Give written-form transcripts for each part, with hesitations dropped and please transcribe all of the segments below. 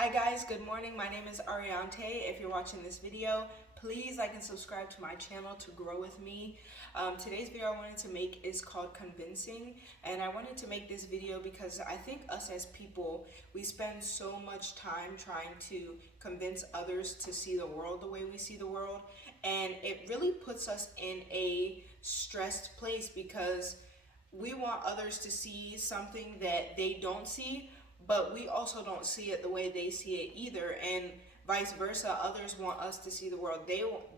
Hi guys, good morning. My name is Ariante. If you're watching this video, please like and subscribe to my channel to grow with me. Today's video I wanted to make is called Convincing, and I wanted to make this video because I think us as people, we spend so much time trying to convince others to see the world the way we see the world, and it really puts us in a stressed place because we want others to see something that they don't see, but we also don't see it the way they see it either, and vice versa. Others want us to see the world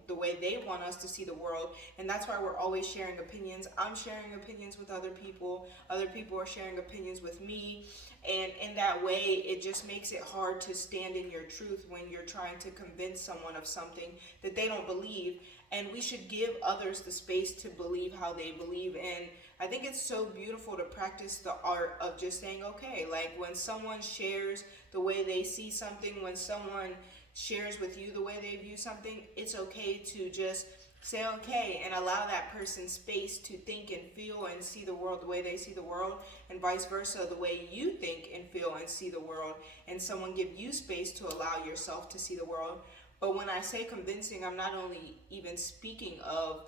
the way they want us to see the world, and that's why we're always sharing opinions. I'm sharing opinions with other people are sharing opinions with me, and in that way it just makes it hard to stand in your truth when you're trying to convince someone of something that they don't believe. And we should give others the space to believe how they believe. And I think it's so beautiful to practice the art of just saying, okay, like when someone shares the way they see something, when someone shares with you the way they view something, it's okay to just say okay and allow that person space to think and feel and see the world the way they see the world, and vice versa, the way you think and feel and see the world, and someone give you space to allow yourself to see the world. But when I say convincing, I'm not only even speaking of,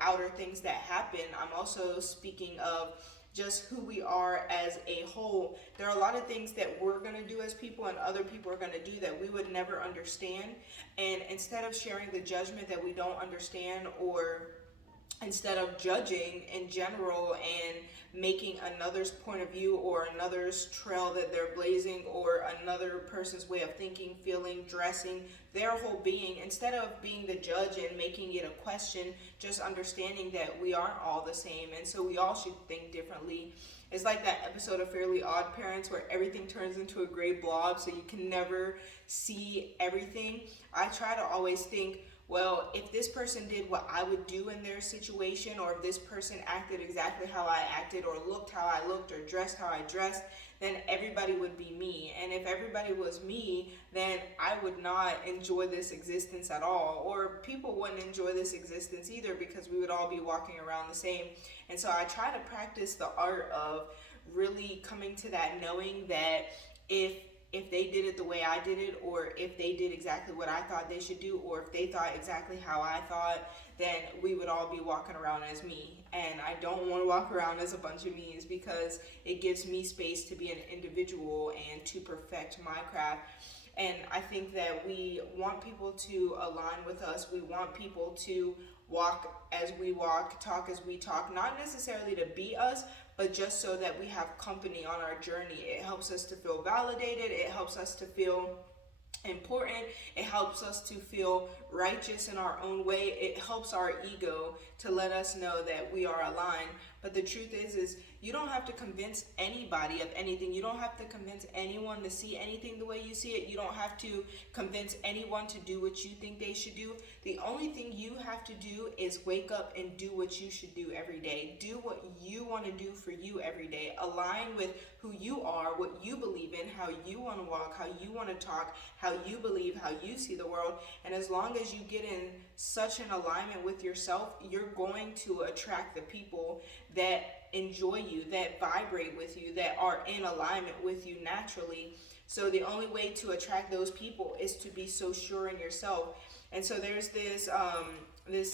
outer things that happen. I'm also speaking of just who we are as a whole. There are a lot of things that we're going to do as people and other people are going to do that we would never understand. And instead of sharing the judgment that we don't understand, or instead of judging in general and making another's point of view or another's trail that they're blazing or another person's way of thinking, feeling, dressing, their whole being, instead of being the judge and making it a question, just understanding that we aren't all the same, and so we all should think differently. It's like that episode of Fairly Odd Parents where everything turns into a gray blob so you can never see everything. I try to always think, well, if this person did what I would do in their situation, or if this person acted exactly how I acted, or looked how I looked, or dressed how I dressed, then everybody would be me. And if everybody was me, then I would not enjoy this existence at all, or people wouldn't enjoy this existence either, because we would all be walking around the same. And so I try to practice the art of really coming to that knowing that if they did it the way I did it, or if they did exactly what I thought they should do, or if they thought exactly how I thought, then we would all be walking around as me. And I don't want to walk around as a bunch of me's, because it gives me space to be an individual and to perfect my craft. And I think that we want people to align with us. We want people to walk as we walk, talk as we talk, not necessarily to be us, but just so that we have company on our journey. It helps us to feel validated. It helps us to feel important. It helps us to feel righteous in our own way. It helps our ego to let us know that we are aligned. But the truth is you don't have to convince anybody of anything. You don't have to convince anyone to see anything the way you see it. You don't have to convince anyone to do what you think they should do. The only thing you have to do is wake up and do what you should do every day. Do what you want to do for you every day. Align with who you are, what you believe in, how you want to walk, how you want to talk, how you believe, how you see the world. And as long as you get in such an alignment with yourself, you're going to attract the people that enjoy you, that vibrate with you, that are in alignment with you naturally. So the only way to attract those people is to be so sure in yourself. And so there's this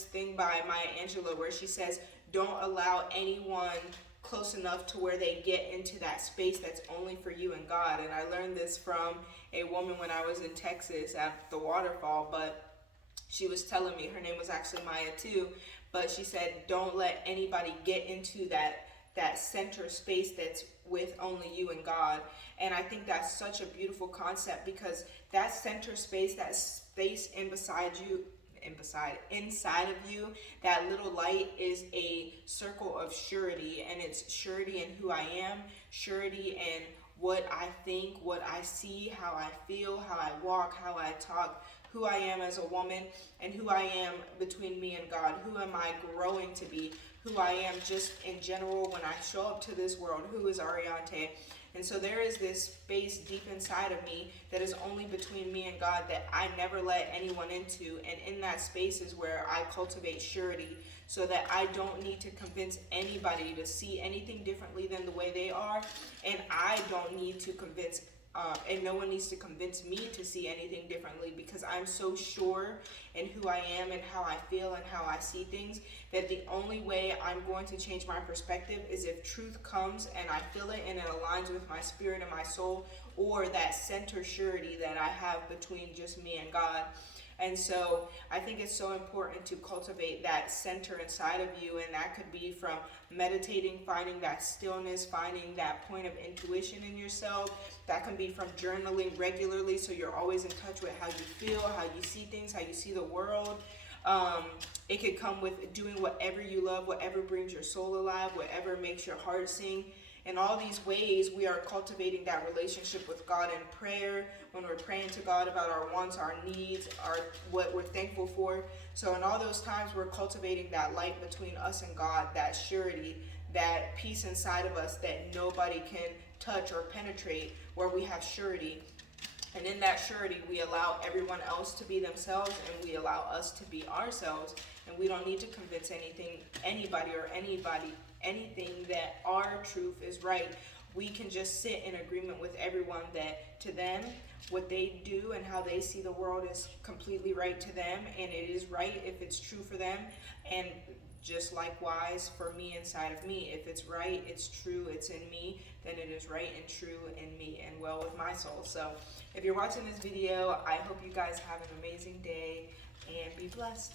thing by Maya Angelou where she says, don't allow anyone close enough to where they get into that space that's only for you and God. And I learned this from a woman when I was in Texas at the waterfall, but she was telling me, her name was actually Maya too, but she said, don't let anybody get into that center space that's with only you and God. And I think that's such a beautiful concept, because that center space, that space inside of you, that little light is a circle of surety, and it's surety in who I am, surety in what I think, what I see, how I feel, how I walk, how I talk, who I am as a woman, and who I am between me and God. Who am I growing to be? Who I am just in general when I show up to this world. Who is Ariante? And so there is this space deep inside of me that is only between me and God, that I never let anyone into. And in that space is where I cultivate surety, so that I don't need to convince anybody to see anything differently than the way they are. And I don't need to convince and no one needs to convince me to see anything differently, because I'm so sure in who I am and how I feel and how I see things, that the only way I'm going to change my perspective is if truth comes and I feel it and it aligns with my spirit and my soul, or that center surety that I have between just me and God. And so I think it's so important to cultivate that center inside of you, and that could be from meditating, finding that stillness, finding that point of intuition in yourself. That can be from journaling regularly, so you're always in touch with how you feel, how you see things, how you see the world. It could come with doing whatever you love, whatever brings your soul alive, whatever makes your heart sing. In all these ways, we are cultivating that relationship with God in prayer, when we're praying to God about our wants, our needs, what we're thankful for. So in all those times, we're cultivating that light between us and God, that surety, that peace inside of us that nobody can touch or penetrate, where we have surety. And in that surety, we allow everyone else to be themselves, and we allow us to be ourselves. And we don't need to convince anybody, anything that our truth is right. We can just sit in agreement with everyone that to them, what they do and how they see the world is completely right to them, and it is right if it's true for them. And just likewise for me inside of me, if it's right, it's true, it's in me, then it is right and true in me and well with my soul. So if you're watching this video, I hope you guys have an amazing day and be blessed.